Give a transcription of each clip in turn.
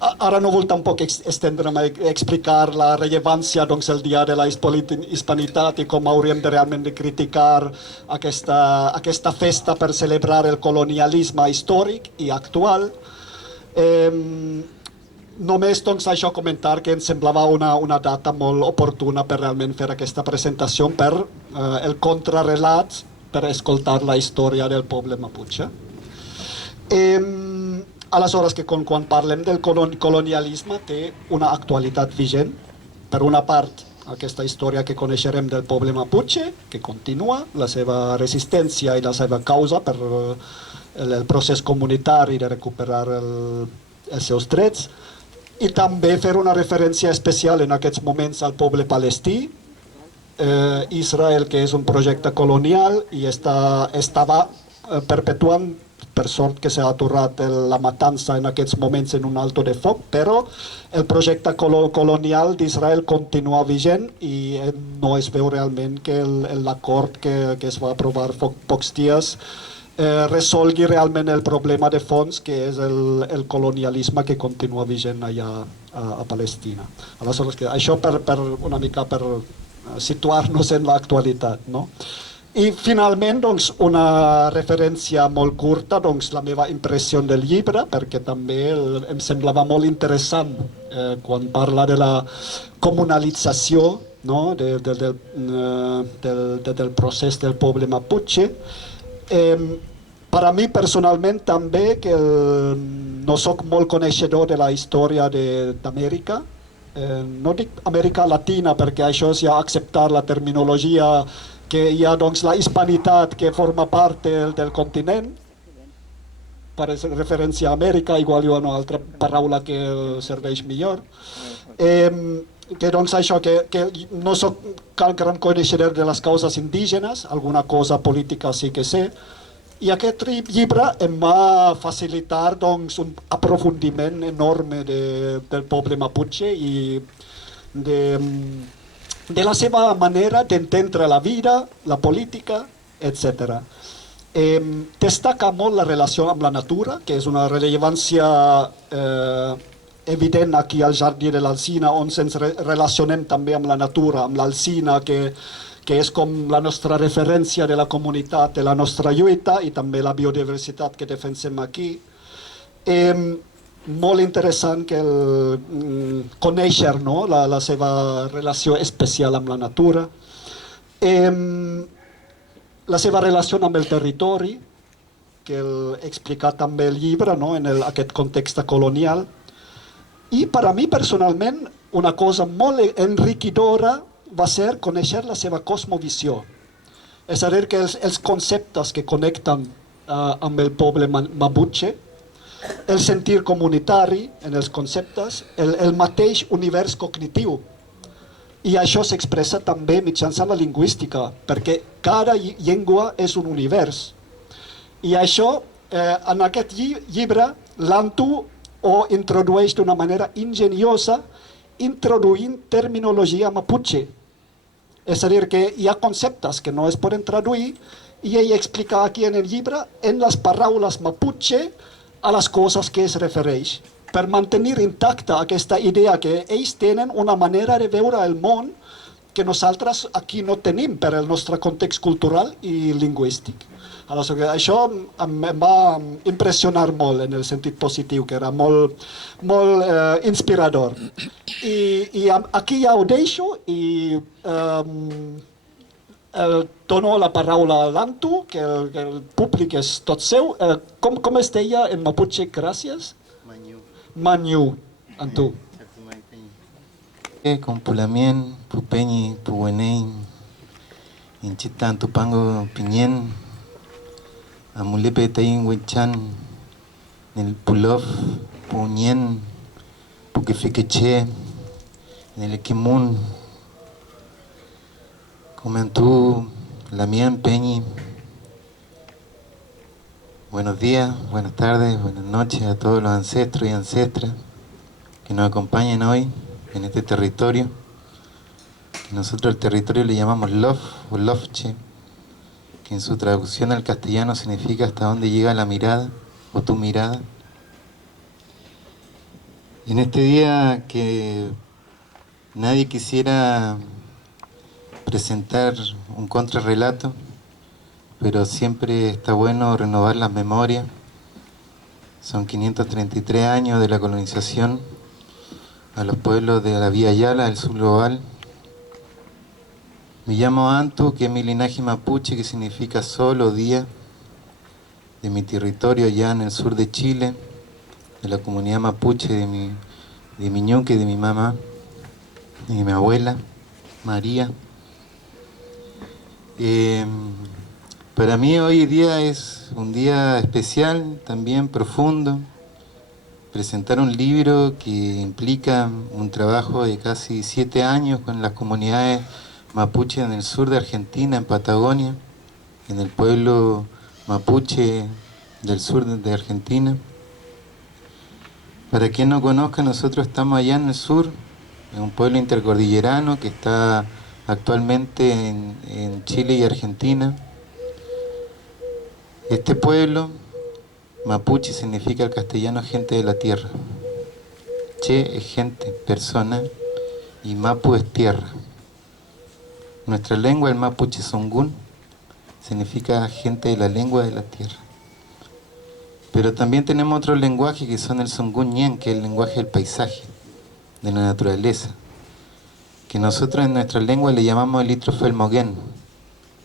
ara no vull tampoc estendre'm a explicar la rellevància doncs, el dia de la hispanitat i com hauríem de realment de criticar aquesta festa per celebrar el colonialisme històric i actual. Només doncs, això comentar que em semblava una data molt oportuna per realment fer aquesta presentació per el contrarrelat, per escoltar la història del poble Mapuche. Aleshores, que quan parlem del colonialisme té una actualitat vigent. Per una part, aquesta història que coneixerem del poble Mapuche, que continua la seva resistència i la seva causa per el procés comunitari de recuperar els seus drets, i també fer una referència especial en aquests moments al poble palestí, Israel, que és un projecte colonial i estava perpetuant, per sort que s'ha aturat la matança en aquests moments en un alto de foc, però el projecte colonial d'Israel continua vigent i no es veu realment que l'acord que es va aprovar pocs dies resolgui realment el problema de fons, que és el colonialisme que continua vigent allà a Palestina. Aleshores, això una mica per situar-nos en l'actualitat, no? I finalment, doncs, una referència molt curta, doncs, la meva impressió del llibre, perquè també em semblava molt interessant quan parla de la comunalització, no? del procés del poble Mapuche. Per a mi personalment també, que no soc molt coneixedor de la història d'Amèrica, no dic Amèrica Latina perquè això és ja acceptar la terminologia que hi ha doncs, la hispanitat que forma part del continent. Per referència a Amèrica, igual hi ha una altra paraula que serveix millor. Que doncs això, que no soc gran coneixedor de les causes indígenes, alguna cosa política sí que sé, i aquest llibre em va facilitar doncs, un aprofundiment enorme del poble Mapuche i de la seva manera d'entendre la vida, la política, etc. Destaca molt la relació amb la natura, que és una rellevància evident aquí al Jardí de l'Alzina, on ens relacionem també amb la natura, amb l'Alzina, que és com la nostra referència de la comunitat, de la nostra lluita, i també la biodiversitat que defensem aquí. Molt interessant conèixer, no? la seva relació especial amb la natura, la seva relació amb el territori, que explica també el llibre, no? En aquest context colonial. I per a mi personalment una cosa molt enriquidora va ser conèixer la seva cosmovisió. És a dir, que els conceptes que connecten amb el poble Mapuche, el sentir comunitari en els conceptes, el mateix univers cognitiu. I això s'expressa també mitjançant la lingüística, perquè cada llengua és un univers. I això, en aquest llibre, l'Antu ho introdueix d'una manera ingeniosa, introduint terminologia Mapuche. És a dir, que hi ha conceptes que no es poden traduir i ell explica aquí en el llibre en les paraules Mapuche a les coses que es refereix, per mantenir intacta aquesta idea que ells tenen una manera de veure el món que nosaltres aquí no tenim per el nostre context cultural i lingüístic. Aleshores, això em va impressionar molt en el sentit positiu, que era molt inspirador. I aquí ja ho deixo i dono la paraula a l'Antu, que el públic és tot seu. Com es deia en Mapuche, gràcies? Manyu, Antu. Compulamien, Pupeñi, Puwenei, Inchitan, Tupango, Piñén, Amulepe, Tayin, Huichan, Nel Pulov, Puñén, Puquifiqueche, Nel Equimun, Comentú, Lamien, Peñi. Buenos días, buenas tardes, buenas noches a todos los ancestros y ancestras que nos acompañan hoy en este territorio, que nosotros el territorio le llamamos Lof o Lofche, que en su traducción al castellano significa hasta dónde llega la mirada o tu mirada. En este día que nadie quisiera presentar un contrarrelato, pero siempre está bueno renovar las memorias. Son 533 años de la colonización a los pueblos de la Vía Yala, del sur global. Me llamo Antu, que es mi linaje mapuche, que significa sol o día, de mi territorio allá en el sur de Chile, de la comunidad mapuche de mi ñuque, de mi mamá, y de mi abuela, María. Para mí hoy día es un día especial, también profundo. Presentar un libro que implica un trabajo de casi 7 años con las comunidades mapuche en el sur de Argentina, en Patagonia, en el pueblo mapuche del sur de Argentina. Para quien no conozca, nosotros estamos allá en el sur, en un pueblo intercordillerano que está actualmente en Chile y Argentina. Este pueblo, mapuche, significa el castellano gente de la tierra. Che es gente, persona, y mapu es tierra. Nuestra lengua, el mapuche zungún, significa gente de la lengua de la tierra. Pero también tenemos otros lenguajes que son el zungún ñen, que es el lenguaje del paisaje, de la naturaleza, que nosotros en nuestra lengua le llamamos el itrofelmoguén,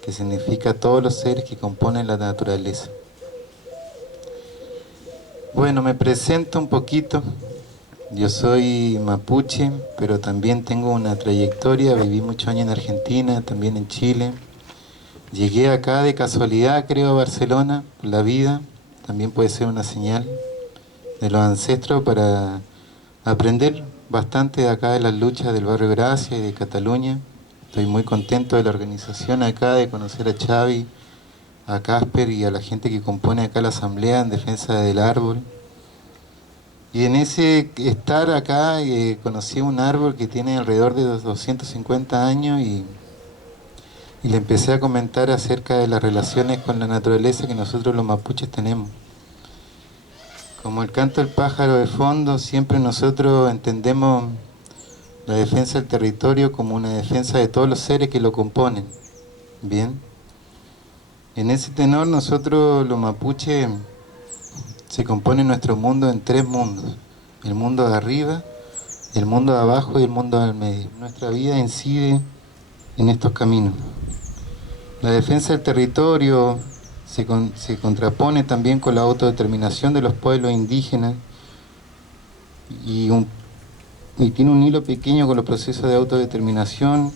que significa todos los seres que componen la naturaleza. Bueno, me presento un poquito. Yo soy mapuche, pero también tengo una trayectoria. Viví muchos años en Argentina, también en Chile. Llegué acá de casualidad, creo, a Barcelona, por la vida. También puede ser una señal de los ancestros para aprender bastante de acá de las luchas del barrio Gracia y de Cataluña. Estoy muy contento de la organización acá, de conocer a Xavi, a Casper y a la gente que compone acá la asamblea en defensa del árbol. Y en ese estar acá conocí un árbol que tiene alrededor de 250 años y le empecé a comentar acerca de las relaciones con la naturaleza que nosotros los mapuches tenemos. Como el canto del pájaro de fondo, siempre nosotros entendemos la defensa del territorio como una defensa de todos los seres que lo componen. Bien. En ese tenor nosotros los mapuches se compone nuestro mundo en 3 mundos: el mundo de arriba, el mundo de abajo y el mundo del medio. Nuestra vida incide en estos caminos. La defensa del territorio se contrapone también con la autodeterminación de los pueblos indígenas y tiene un hilo pequeño con los procesos de autodeterminación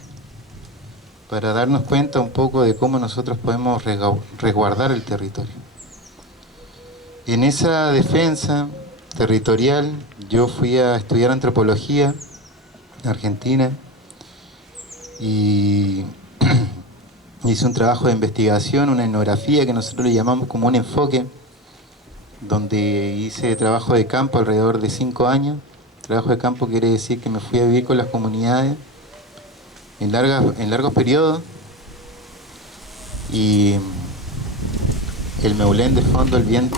para darnos cuenta un poco de cómo nosotros podemos resguardar el territorio. En esa defensa territorial yo fui a estudiar antropología en Argentina y hice un trabajo de investigación, una etnografía que nosotros le llamamos como un enfoque, donde hice trabajo de campo alrededor de 5 años. Trabajo de campo quiere decir que me fui a vivir con las comunidades en largos periodos, y el meulén de fondo, el viento,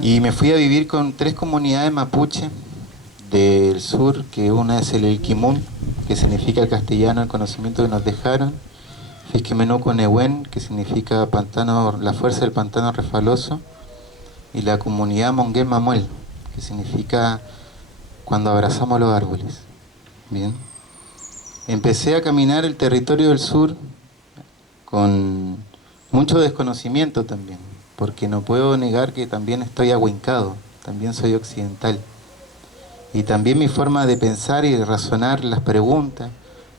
y me fui a vivir con 3 comunidades mapuche del sur, que una es el Elquimún, que significa el castellano, el conocimiento que nos dejaron; Fisquimenuco Nehuen, que significa pantano, la fuerza del pantano refaloso; y la comunidad Monguén Mamuel, que significa cuando abrazamos los árboles. Bien. Empecé a caminar el territorio del sur con mucho desconocimiento también, porque no puedo negar que también estoy ahuincado, también soy occidental. Y también mi forma de pensar y de razonar las preguntas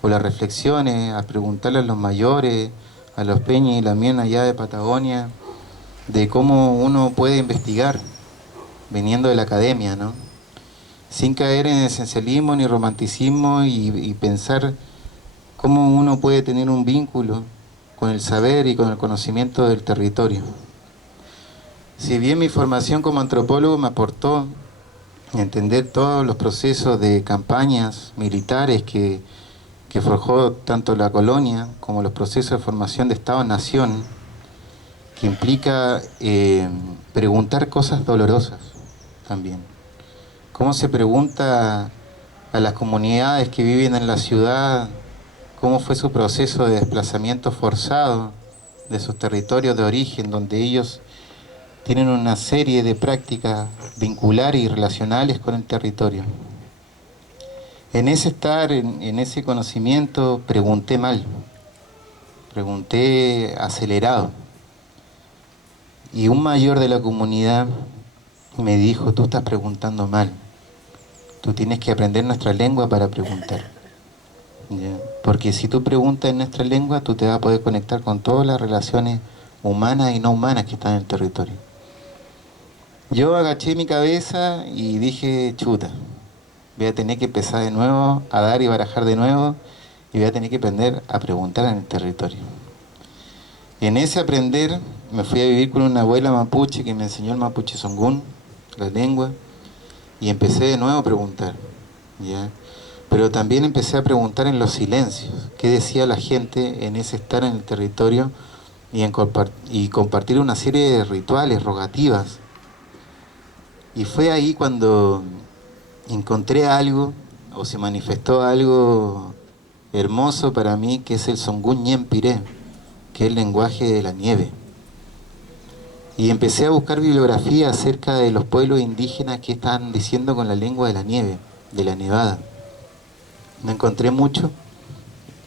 o las reflexiones, a preguntarle a los mayores, a los peñas y la mien allá de Patagonia, de cómo uno puede investigar viniendo de la academia, ¿no? Sin caer en esencialismo ni romanticismo, y pensar cómo uno puede tener un vínculo con el saber y con el conocimiento del territorio. Si bien mi formación como antropólogo me aportó entender todos los procesos de campañas militares que forjó tanto la colonia como los procesos de formación de Estado-Nación, que implica preguntar cosas dolorosas también. ¿Cómo se pregunta a las comunidades que viven en la ciudad cómo fue su proceso de desplazamiento forzado de sus territorios de origen, donde ellos tienen una serie de prácticas vinculares y relacionales con el territorio? En ese estar, en ese conocimiento, pregunté mal, pregunté acelerado. Y un mayor de la comunidad me dijo: tú estás preguntando mal, tú tienes que aprender nuestra lengua para preguntar. ¿Ya? Porque si tú preguntas en nuestra lengua, tú te vas a poder conectar con todas las relaciones humanas y no humanas que están en el territorio. Yo agaché mi cabeza y dije: chuta, voy a tener que empezar de nuevo, a dar y barajar de nuevo, y voy a tener que aprender a preguntar en el territorio. En ese aprender me fui a vivir con una abuela mapuche que me enseñó el mapuche zongún, la lengua, y empecé de nuevo a preguntar, ¿ya? Pero también empecé a preguntar en los silencios, qué decía la gente en ese estar en el territorio y compartir una serie de rituales, rogativas. Y fue ahí cuando encontré algo, o se manifestó algo hermoso para mí, que es el Zongún Ñempiré, que es el lenguaje de la nieve. Y empecé a buscar bibliografía acerca de los pueblos indígenas que están diciendo con la lengua de la nieve, de la nevada. No encontré mucho,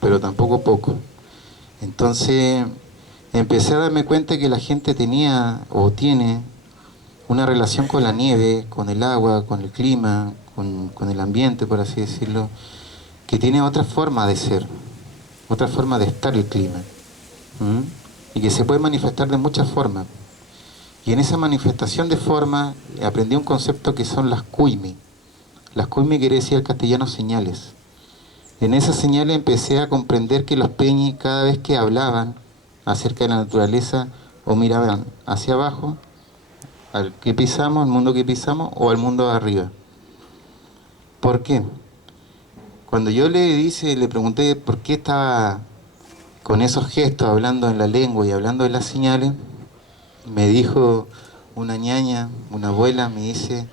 pero tampoco poco. Entonces empecé a darme cuenta que la gente tenía o tiene una relación con la nieve, con el agua, con el clima, con el ambiente, por así decirlo, que tiene otra forma de ser, otra forma de estar el clima. Y que se puede manifestar de muchas formas. Y en esa manifestación de forma aprendí un concepto que son las cuimi. Las cuimi quiere decir en castellano señales. En esas señales empecé a comprender que los peñis, cada vez que hablaban acerca de la naturaleza, o miraban hacia abajo, al que pisamos, al mundo que pisamos, o al mundo de arriba. ¿Por qué? Cuando yo le pregunté por qué estaba con esos gestos, hablando en la lengua y hablando de las señales, me dijo una ñaña, una abuela, me dice: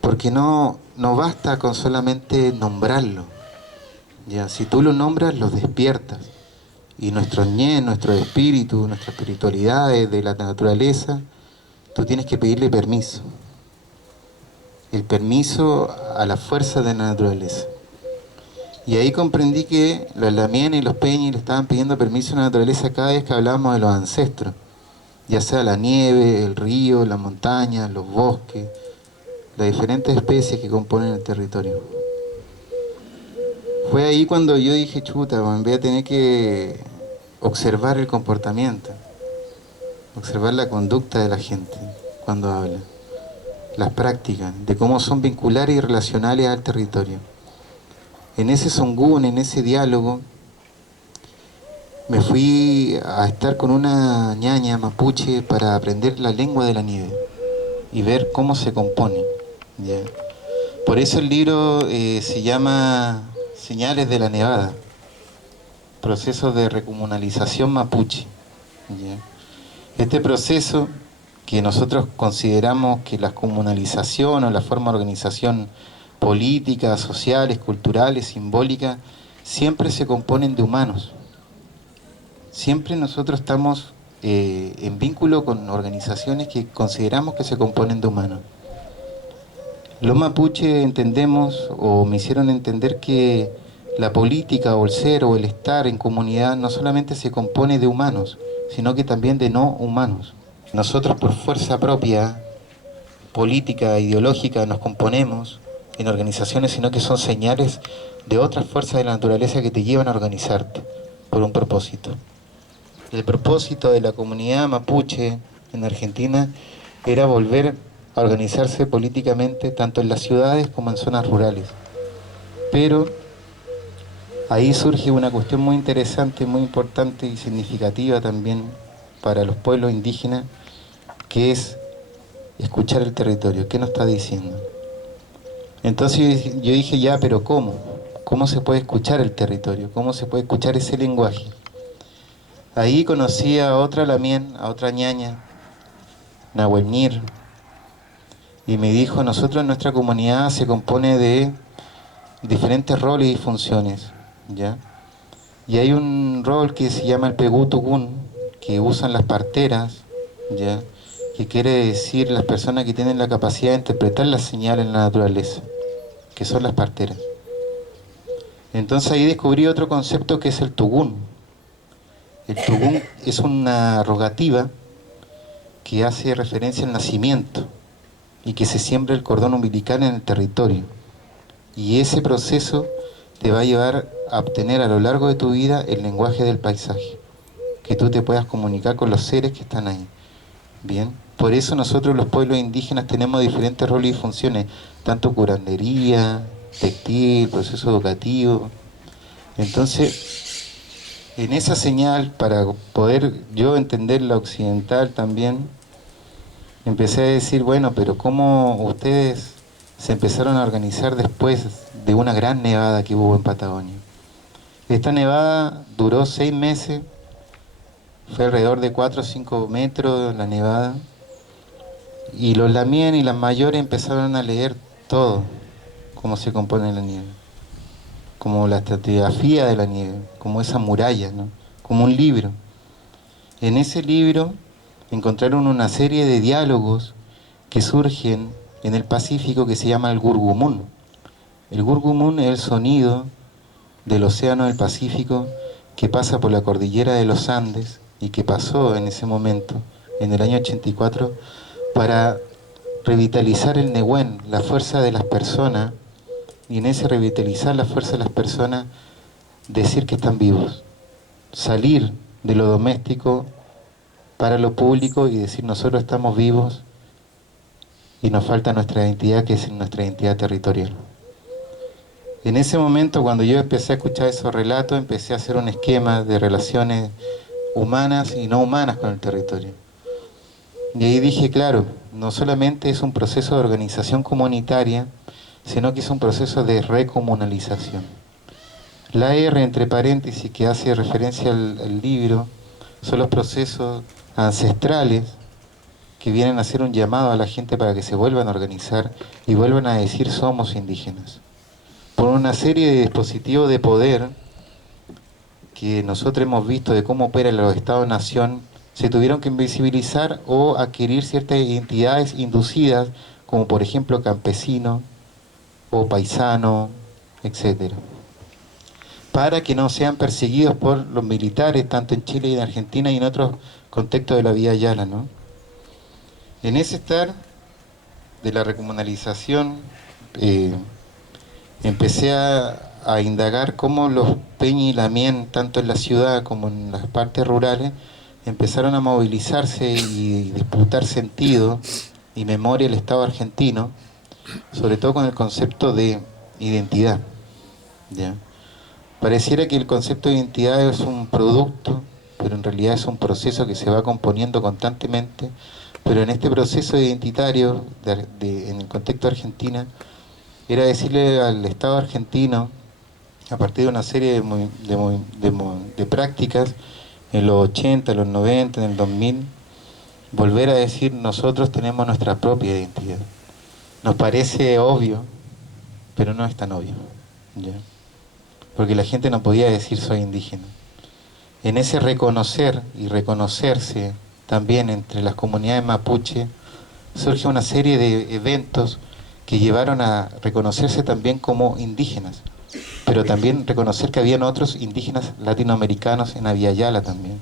porque no basta con solamente nombrarlo. Ya, si tú lo nombras, los despiertas. Y nuestro ñe, nuestro espíritu, nuestra espiritualidad de la naturaleza, tú tienes que pedirle permiso. El permiso a la fuerza de la naturaleza. Y ahí comprendí que los lamienes y los peñis le estaban pidiendo permiso a la naturaleza cada vez que hablábamos de los ancestros. Ya sea la nieve, el río, la montaña, los bosques, las diferentes especies que componen el territorio. Fue ahí cuando yo dije: chuta, voy a tener que observar el comportamiento, observar la conducta de la gente cuando habla, las prácticas, de cómo son vinculares y relacionales al territorio. En ese zongún, en ese diálogo, me fui a estar con una ñaña mapuche para aprender la lengua de la nieve y ver cómo se compone, ¿ya? Por eso el libro se llama Señales de la Nevada, procesos de recomunalización mapuche, ¿ya? Este proceso que nosotros consideramos que la comunalización o la forma de organización política, sociales, culturales, simbólicas, siempre se componen de humanos. Siempre nosotros estamos en vínculo con organizaciones que consideramos que se componen de humanos. Los mapuches entendemos, o me hicieron entender, que la política o el ser o el estar en comunidad no solamente se compone de humanos, sino que también de no humanos. Nosotros por fuerza propia, política, ideológica, nos componemos en organizaciones, sino que son señales de otras fuerzas de la naturaleza que te llevan a organizarte por un propósito. El propósito de la comunidad mapuche en Argentina era volver a organizarse políticamente tanto en las ciudades como en zonas rurales. Pero ahí surge una cuestión muy interesante, muy importante y significativa también para los pueblos indígenas, que es escuchar el territorio. ¿Qué nos está diciendo? Entonces yo dije: ya, pero ¿cómo? ¿Cómo se puede escuchar el territorio? ¿Cómo se puede escuchar ese lenguaje? Ahí conocí a otra lamien, a otra ñaña, Nahuelnir, y me dijo, nosotros en nuestra comunidad se compone de diferentes roles y funciones, ¿ya? Y hay un rol que se llama el Pegutukun, que usan las parteras, ¿ya? Que quiere decir las personas que tienen la capacidad de interpretar las señales en la naturaleza, que son las parteras. Entonces ahí descubrí otro concepto que es el Tugún. El Tugún es una rogativa que hace referencia al nacimiento y que se siembra el cordón umbilical en el territorio. Y ese proceso te va a llevar a obtener a lo largo de tu vida el lenguaje del paisaje, que tú te puedas comunicar con los seres que están ahí. Bien, por eso nosotros los pueblos indígenas tenemos diferentes roles y funciones, tanto curandería, textil, proceso educativo. Entonces, en esa señal, para poder yo entender la occidental también, empecé a decir, bueno, pero ¿cómo ustedes se empezaron a organizar después de una gran nevada que hubo en Patagonia? Esta nevada duró 6 meses, fue alrededor de 4 o 5 metros la nevada, y los lamien y las mayores empezaron a leer todo, cómo se compone la nieve, como la estratigrafía de la nieve, como esa muralla, ¿no? Como un libro. En ese libro encontraron una serie de diálogos que surgen en el Pacífico que se llama el Gurgumún. El Gurgumún es el sonido del océano del Pacífico que pasa por la cordillera de los Andes y que pasó en ese momento, en el año 84, para revitalizar el Nehuen, la fuerza de las personas, y en ese revitalizar la fuerza de las personas, decir que están vivos, salir de lo doméstico para lo público y decir nosotros estamos vivos y nos falta nuestra identidad, que es nuestra identidad territorial. En ese momento, cuando yo empecé a escuchar esos relatos, empecé a hacer un esquema de relaciones humanas y no humanas con el territorio. Y ahí dije, claro, no solamente es un proceso de organización comunitaria, sino que es un proceso de recomunalización. La R, entre paréntesis, que hace referencia al libro, son los procesos ancestrales que vienen a hacer un llamado a la gente para que se vuelvan a organizar y vuelvan a decir somos indígenas. Por una serie de dispositivos de poder que nosotros hemos visto de cómo operan los Estados-nación, se tuvieron que invisibilizar o adquirir ciertas identidades inducidas, como por ejemplo campesino o paisano, etcétera, para que no sean perseguidos por los militares, tanto en Chile y en Argentina y en otros contextos de la Vía Yala, ¿no? En ese estar de la recomunalización, empecé a indagar cómo los peñi y lamien, tanto en la ciudad como en las partes rurales, empezaron a movilizarse y disputar sentido y memoria del Estado argentino, sobre todo con el concepto de identidad, ¿ya? Pareciera que el concepto de identidad es un producto, pero en realidad es un proceso que se va componiendo constantemente, pero en este proceso identitario, en el contexto argentino, era decirle al Estado argentino, a partir de una serie de prácticas, en los 80, en los 90, en el 2000, volver a decir nosotros tenemos nuestra propia identidad. Nos parece obvio, pero no es tan obvio, ¿ya? Porque la gente no podía decir soy indígena. En ese reconocer y reconocerse también entre las comunidades mapuche, surge una serie de eventos que llevaron a reconocerse también como indígenas, pero también reconocer que habían otros indígenas latinoamericanos en Abya Yala también,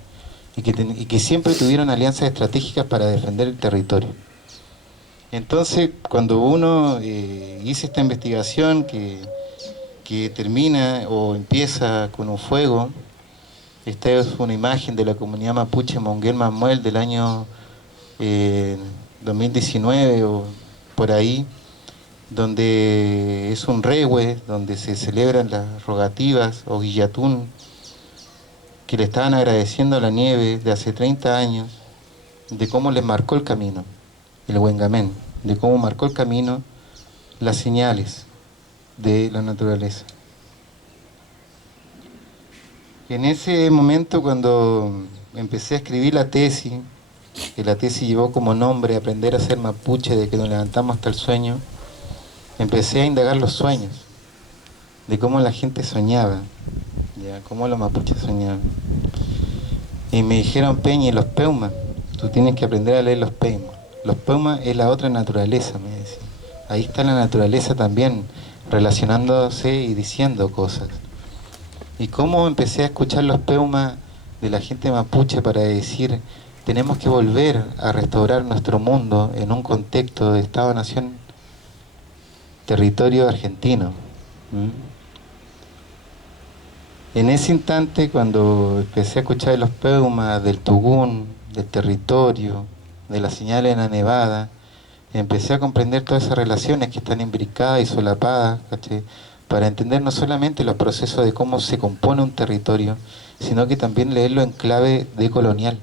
y que siempre tuvieron alianzas estratégicas para defender el territorio. Entonces, cuando uno hizo esta investigación que termina o empieza con un fuego, esta es una imagen de la comunidad mapuche Monguel Mamuel del año 2019 o por ahí, donde es un rehue, donde se celebran las rogativas o guillatún, que le estaban agradeciendo a la nieve de hace 30 años, de cómo les marcó el camino, el Huengamén, de cómo marcó el camino las señales de la naturaleza. En ese momento, cuando empecé a escribir la tesis, que la tesis llevó como nombre Aprender a ser mapuche de que nos levantamos hasta el sueño, empecé a indagar los sueños, de cómo la gente soñaba, ya, cómo los mapuches soñaban. Y me dijeron, Peña, y los peumas, tú tienes que aprender a leer los peumas. Los peumas es la otra naturaleza, me decían. Ahí está la naturaleza también, relacionándose y diciendo cosas. Y cómo empecé a escuchar los peumas de la gente mapuche para decir, tenemos que volver a restaurar nuestro mundo en un contexto de Estado-Nación, territorio argentino. En ese instante, cuando empecé a escuchar los peumas del tugún, del territorio, de las señales en la nevada, empecé a comprender todas esas relaciones que están imbricadas y solapadas, ¿cachai? Para entender no solamente los procesos de cómo se compone un territorio, sino que también leerlo en clave decolonial,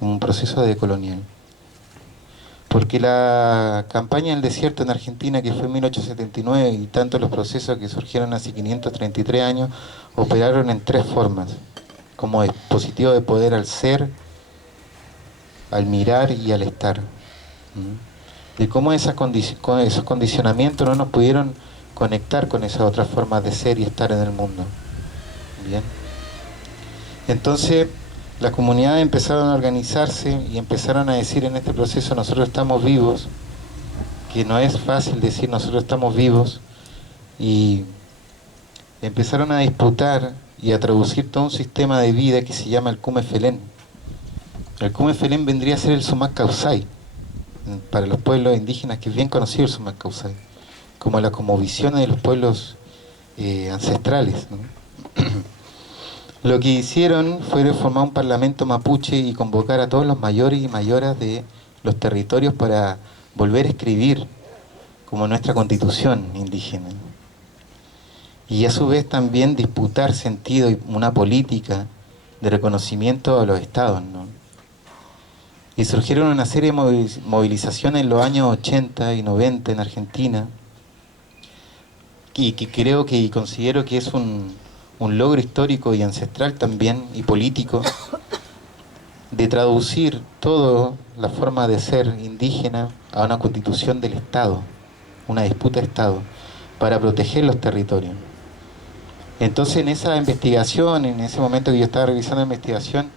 como un proceso decolonial. Porque la campaña del desierto en Argentina, que fue en 1879, y tanto los procesos que surgieron hace 533 años, operaron en tres formas, como dispositivo de poder al ser, al mirar y al estar. De cómo esos condicionamientos no nos pudieron conectar con esas otras formas de ser y estar en el mundo. Bien. Entonces, las comunidades empezaron a organizarse y empezaron a decir en este proceso, nosotros estamos vivos, que no es fácil decir nosotros estamos vivos, y empezaron a disputar y a traducir todo un sistema de vida que se llama el Cumefelén. El Cumefelén vendría a ser el Sumac Causay, para los pueblos indígenas, que es bien conocido el Sumac Causay, como las cosmovisiones de los pueblos ancestrales, ¿no? Lo que hicieron fue formar un parlamento mapuche y convocar a todos los mayores y mayoras de los territorios para volver a escribir como nuestra constitución indígena. Y a su vez también disputar sentido y una política de reconocimiento a los estados, ¿no? Y surgieron una serie de movilizaciones en los años 80 y 90 en Argentina, y que creo que y considero que es un logro histórico y ancestral también, y político, de traducir toda la forma de ser indígena a una constitución del Estado, una disputa de Estado, para proteger los territorios. Entonces en esa investigación, en ese momento que yo estaba revisando la investigación,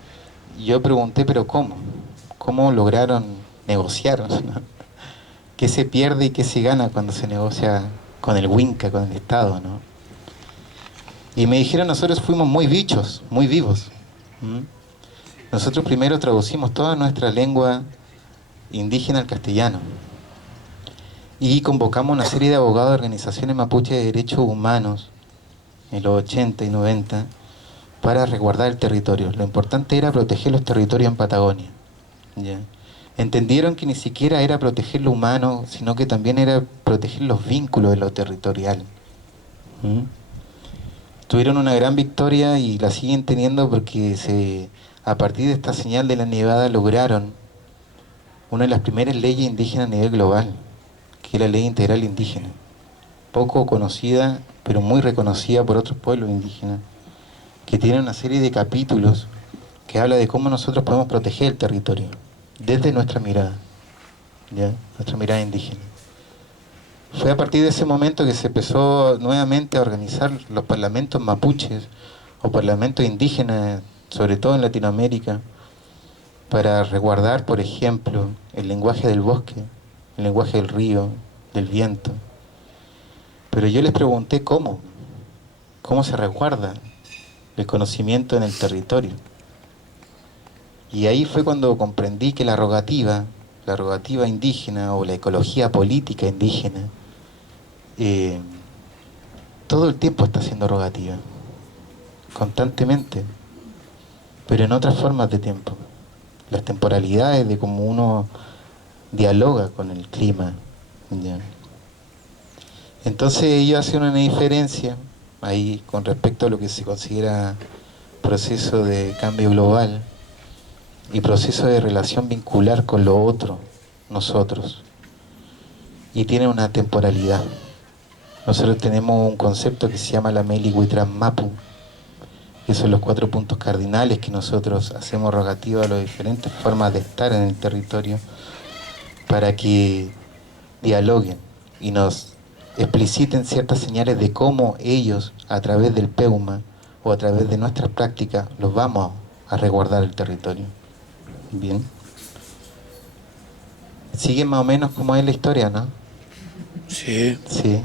yo pregunté, pero ¿cómo? ¿Cómo lograron negociar? ¿No? ¿Qué se pierde y qué se gana cuando se negocia con el Winca, con el Estado, ¿no? Y me dijeron, nosotros fuimos muy bichos, muy vivos. Nosotros primero traducimos toda nuestra lengua indígena al castellano. Y convocamos una serie de abogados de organizaciones mapuche de derechos humanos en los 80 y 90 para resguardar el territorio. Lo importante era proteger los territorios en Patagonia. ¿Ya? Entendieron que ni siquiera era proteger lo humano, sino que también era proteger los vínculos de lo territorial. Tuvieron una gran victoria y la siguen teniendo porque a partir de esta señal de la nevada lograron una de las primeras leyes indígenas a nivel global, que es la Ley Integral Indígena, poco conocida pero muy reconocida por otros pueblos indígenas, que tiene una serie de capítulos que habla de cómo nosotros podemos proteger el territorio desde nuestra mirada, ¿ya? Nuestra mirada indígena. Fue a partir de ese momento que se empezó nuevamente a organizar los parlamentos mapuches o parlamentos indígenas, sobre todo en Latinoamérica, para resguardar, por ejemplo, el lenguaje del bosque, el lenguaje del río, del viento. Pero yo les pregunté cómo se resguarda el conocimiento en el territorio. Y ahí fue cuando comprendí que la rogativa indígena o la ecología política indígena, todo el tiempo está siendo rogativa, constantemente, pero en otras formas de tiempo. Las temporalidades de cómo uno dialoga con el clima, ¿ya? Entonces ellos hacen una diferencia ahí con respecto a lo que se considera proceso de cambio global y proceso de relación vincular con lo otro, nosotros, y tiene una temporalidad. Nosotros tenemos un concepto que se llama la Meli Huitran Mapu, que son los 4 puntos cardinales que nosotros hacemos rogativa a las diferentes formas de estar en el territorio, para que dialoguen y nos expliciten ciertas señales de cómo ellos, a través del PEUMA o a través de nuestras prácticas, los vamos a resguardar el territorio. Bien. Sigue más o menos como es la historia, ¿no? Sí, Sí.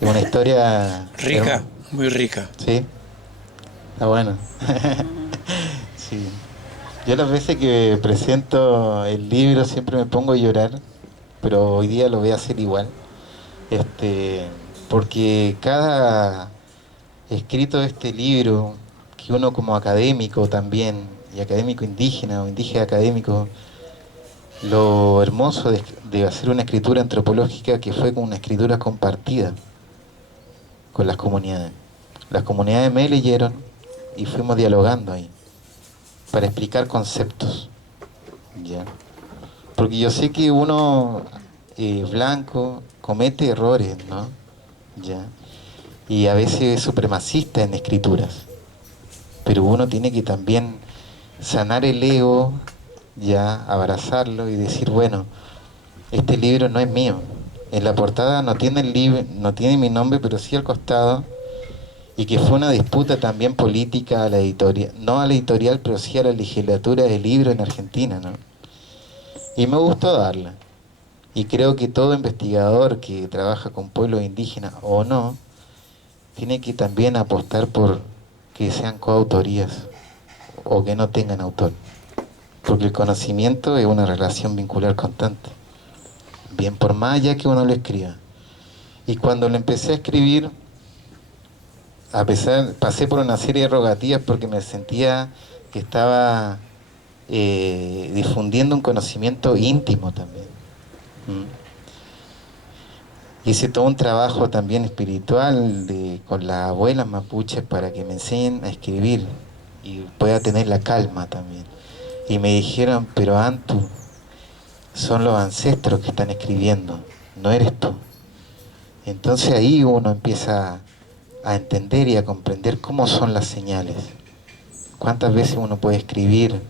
Es una historia... rica, muy rica. Sí. Está bueno. Sí. Yo las veces que presento el libro siempre me pongo a llorar, pero hoy día lo voy a hacer igual. Porque cada escrito de este libro, que uno como académico también, y académico indígena o indígena académico, lo hermoso de hacer una escritura antropológica que fue con una escritura compartida con las comunidades. Las comunidades me leyeron y fuimos dialogando ahí para explicar conceptos, ¿ya? Porque yo sé que uno blanco comete errores, ¿no? ¿Ya? Y a veces es supremacista en escrituras, pero uno tiene que también sanar el ego, ya abrazarlo y decir, bueno, este libro no es mío. En la portada no tiene el libro, no tiene mi nombre, pero sí al costado, y que fue una disputa también política a la editorial, no a la editorial, pero sí a la legislatura del libro en Argentina, ¿no? Y me gustó darla. Y creo que todo investigador que trabaja con pueblos indígenas o no, tiene que también apostar por que sean coautorías o que no tengan autor. Porque el conocimiento es una relación vincular constante. Bien, por más allá que uno lo escriba. Y cuando lo empecé a escribir, pasé por una serie de rogativas porque me sentía que estaba difundiendo un conocimiento íntimo también. ¿Mm? Hice todo un trabajo también espiritual con las abuelas mapuches para que me enseñen a escribir y pueda tener la calma también. Y me dijeron, pero Antu, son los ancestros que están escribiendo, no eres tú. Entonces ahí uno empieza a entender y a comprender cómo son las señales. Cuántas veces uno puede escribir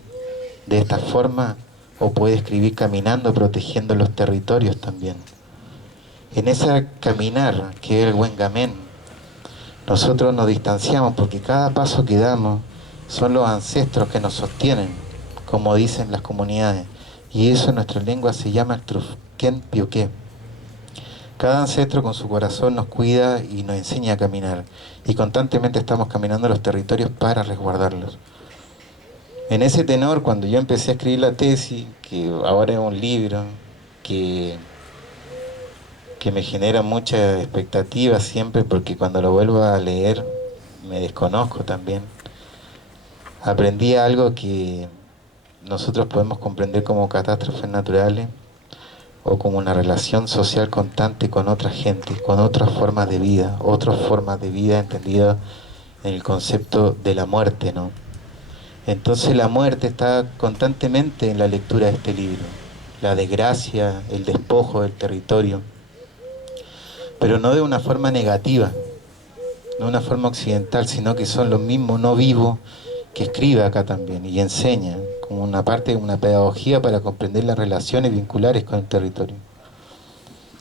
de esta forma o puede escribir caminando, protegiendo los territorios también. En ese caminar, que es el Wengamén, nosotros nos distanciamos porque cada paso que damos son los ancestros que nos sostienen, como dicen las comunidades. Y eso en nuestra lengua se llama el Trufquén Piuqué. Cada ancestro con su corazón nos cuida y nos enseña a caminar. Y constantemente estamos caminando los territorios para resguardarlos. En ese tenor, cuando yo empecé a escribir la tesis, que ahora es un libro que me genera mucha expectativa siempre, porque cuando lo vuelvo a leer me desconozco también. Aprendí algo que nosotros podemos comprender como catástrofes naturales o como una relación social constante con otra gente, con otras formas de vida entendidas en el concepto de la muerte, ¿no? Entonces la muerte está constantemente en la lectura de este libro, la desgracia, el despojo del territorio, pero no de una forma negativa, no de una forma occidental, sino que son los mismos no vivos que escribe acá también y enseña como una parte de una pedagogía para comprender las relaciones vinculares con el territorio.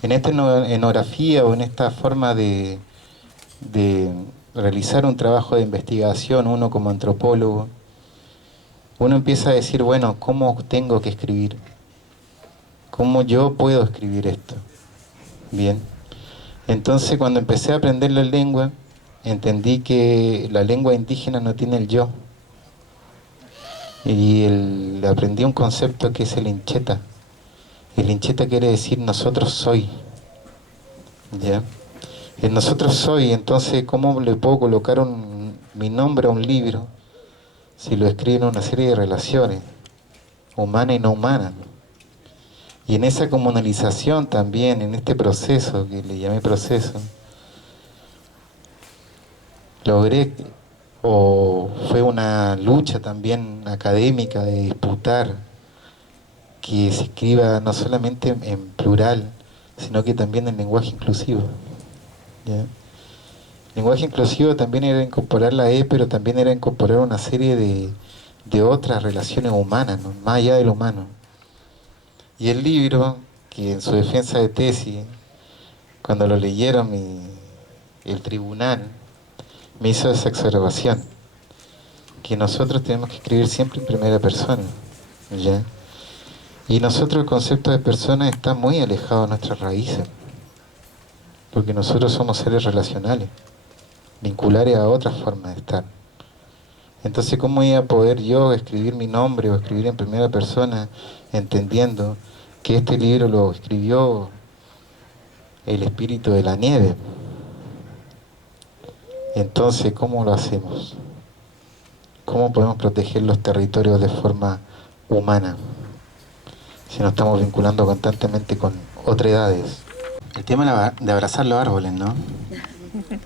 En esta etnografía o en esta forma de realizar un trabajo de investigación, uno como antropólogo, uno empieza a decir, bueno, ¿cómo tengo que escribir? ¿Cómo yo puedo escribir esto? Bien. Entonces, cuando empecé a aprender la lengua, entendí que la lengua indígena no tiene el yo. Y aprendí un concepto que es el hincheta. El hincheta quiere decir nosotros soy. ¿Ya? El nosotros soy, entonces, ¿cómo le puedo colocar mi nombre a un libro si lo escribo en una serie de relaciones, humanas y no humanas? Y en esa comunalización también, en este proceso, que le llamé proceso, logré, o fue una lucha también académica de disputar que se escriba no solamente en plural, sino que también en lenguaje inclusivo, ¿ya? Lenguaje inclusivo también era incorporar la E, pero también era incorporar una serie de otras relaciones humanas, ¿no? Más allá de lo humano. Y el libro, que en su defensa de tesis, cuando lo leyeron el tribunal, me hizo esa observación, que nosotros tenemos que escribir siempre en primera persona, ¿ya? Y nosotros el concepto de persona está muy alejado de nuestras raíces, porque nosotros somos seres relacionales, vinculares a otras formas de estar. Entonces, ¿cómo iba a poder yo escribir mi nombre o escribir en primera persona entendiendo que este libro lo escribió el espíritu de la nieve? Entonces, ¿cómo lo hacemos? ¿Cómo podemos proteger los territorios de forma humana si nos estamos vinculando constantemente con otredades? El tema de abrazar los árboles, ¿no?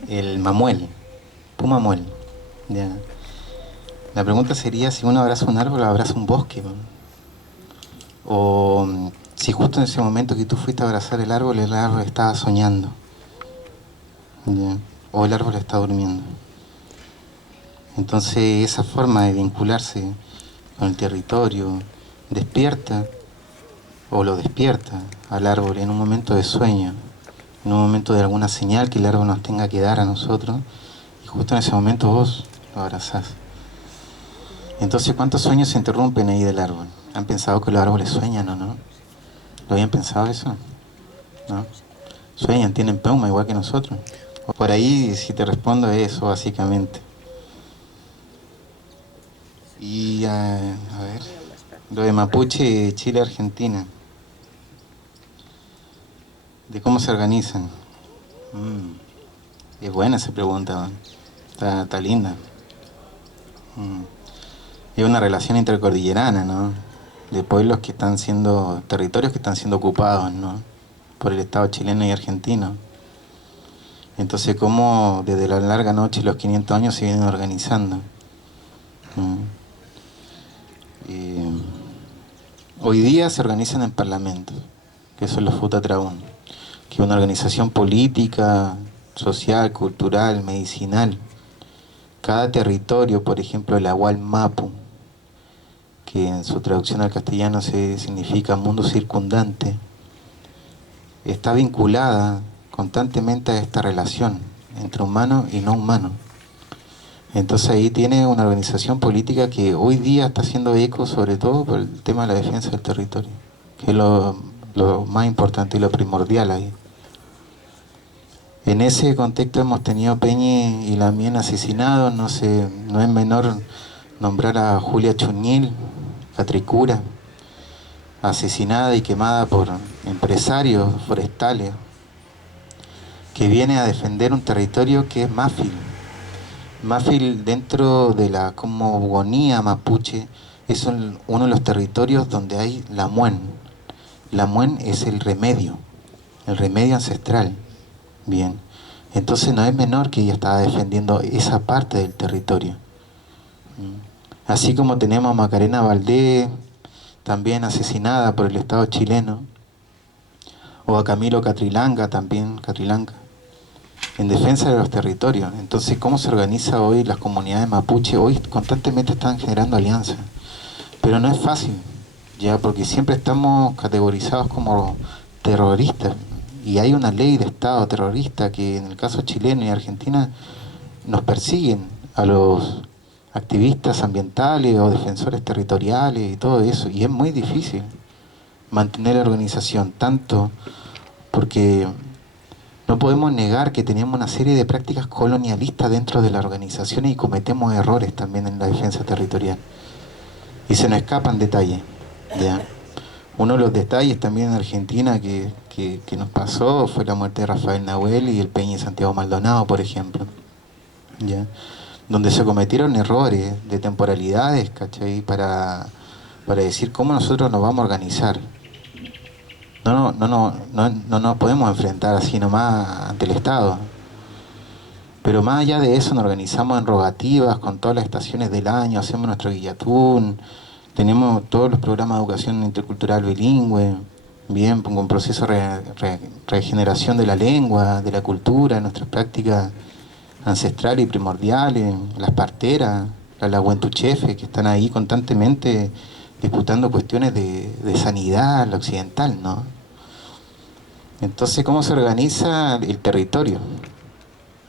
El mamuel, pumamuel, ya. La pregunta sería si uno abraza un árbol o abraza un bosque, ¿no? O si justo en ese momento que tú fuiste a abrazar el árbol estaba soñando, ¿ya? O el árbol está durmiendo. Entonces esa forma de vincularse con el territorio despierta o lo despierta al árbol en un momento de sueño, en un momento de alguna señal que el árbol nos tenga que dar a nosotros, y justo en ese momento vos lo abrazás. Entonces, ¿cuántos sueños se interrumpen ahí del árbol? ¿Han pensado que los árboles sueñan o no? ¿Lo habían pensado eso? ¿No? Sueñan, tienen pluma igual que nosotros. Por ahí, si te respondo, eso básicamente. Y a ver, lo de Mapuche, Chile, Argentina. ¿De cómo se organizan? Es buena esa pregunta, está linda. Es una relación intercordillerana, ¿no? De pueblos que están siendo, territorios que están siendo ocupados, ¿no? Por el Estado chileno y argentino. Entonces, ¿cómo desde la larga noche y los 500 años se vienen organizando? Hoy día se organizan en parlamentos, que son los Futatraún, que es una organización política, social, cultural, medicinal. Cada territorio, por ejemplo, el Ahual Mapu, que en su traducción al castellano significa mundo circundante, está vinculada constantemente a esta relación entre humano y no humano. Entonces ahí tiene una organización política que hoy día está haciendo eco, sobre todo por el tema de la defensa del territorio, que es lo más importante y lo primordial ahí. En ese contexto hemos tenido Peñi y Lamien asesinados, no es menor nombrar a Julia Chuñil, la Tricura, asesinada y quemada por empresarios forestales, que viene a defender un territorio que es Mafil. Mafil, dentro de la cosmogonía mapuche, es uno de los territorios donde hay Lamuen. Lamuen es el remedio ancestral. Bien, entonces no es menor que ella estaba defendiendo esa parte del territorio. Así como tenemos a Macarena Valdés, también asesinada por el Estado chileno, o a Camilo Catrilanga, también Catrilanga, en defensa de los territorios. Entonces, ¿cómo se organiza hoy las comunidades mapuche? Hoy constantemente están generando alianzas, pero no es fácil, ya, porque siempre estamos categorizados como terroristas, y hay una ley de Estado terrorista que en el caso chileno y Argentina nos persiguen a los activistas ambientales o defensores territoriales y todo eso, y es muy difícil mantener la organización, tanto porque no podemos negar que tenemos una serie de prácticas colonialistas dentro de las organizaciones y cometemos errores también en la defensa territorial, y se nos escapan detalles, ¿ya? Uno de los detalles también en Argentina que nos pasó fue la muerte de Rafael Nahuel y el Peñi Santiago Maldonado, por ejemplo, ¿ya? Donde se cometieron errores de temporalidades, ¿cachai? Para decir cómo nosotros nos vamos a organizar. No nos podemos enfrentar así nomás ante el Estado. Pero más allá de eso nos organizamos en rogativas con todas las estaciones del año, hacemos nuestro guillatún, tenemos todos los programas de educación intercultural bilingüe, bien, con un proceso de regeneración de la lengua, de la cultura, nuestras prácticas ancestrales y primordiales, las parteras, las lahuentuchefes, que están ahí constantemente disputando cuestiones de sanidad, la occidental, ¿no? Entonces, ¿cómo se organiza el territorio?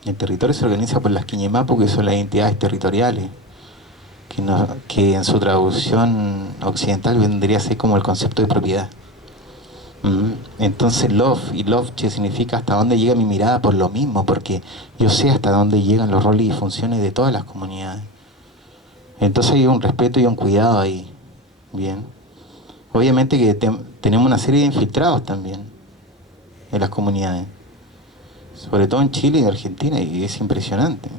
El territorio se organiza por las Quiñemapu, que son las entidades territoriales, que en su traducción occidental vendría a ser como el concepto de propiedad. Entonces love y loveche significa hasta dónde llega mi mirada por lo mismo, porque yo sé hasta dónde llegan los roles y funciones de todas las comunidades. Entonces hay un respeto y un cuidado ahí. Bien. Obviamente que tenemos una serie de infiltrados también en las comunidades, sobre todo en Chile y Argentina, y es impresionante.